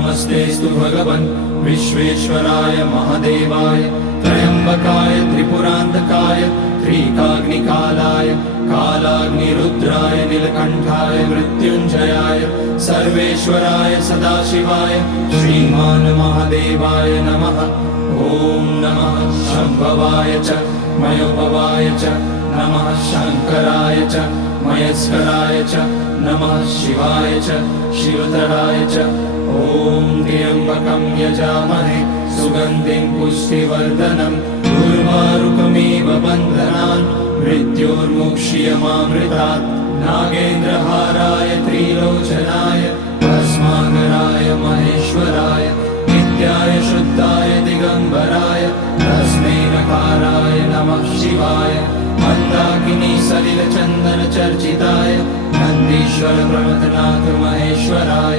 नमस्तेस्तु भगवन् विश्वेश्वराय महादेवाय त्र्यम्बकाय त्रिपुरान्तकाय त्रिकाग्निकालाय कालाग्निरुद्राय नीलकण्ठाय मृत्युञ्जयाय सर्वेश्वराय सदाशिवाय श्रीमान् महादेवाय नमः। ॐ नमः शम्भवाय च मयोभवाय च नमः शङ्कराय च मयस्कराय च नमः शिवाय च शिवतराय च। ॐ त्र्यम्बकं यजामहे सुगन्धिं पुष्टिवर्धनम् उर्वारुकमिव बन्धनान् मृत्योर्मुक्ष्यमामृतात्। नागेन्द्रहाराय त्रिलोचनाय भस्माकराय महेश्वराय नित्याय शुद्धाय दिगम्बराय तस्मै नकाराय नमः शिवाय। मन्दाकिनी सलिलचन्दन चर्चिताय नन्दीश्वर प्रमथनाथ महेश्वराय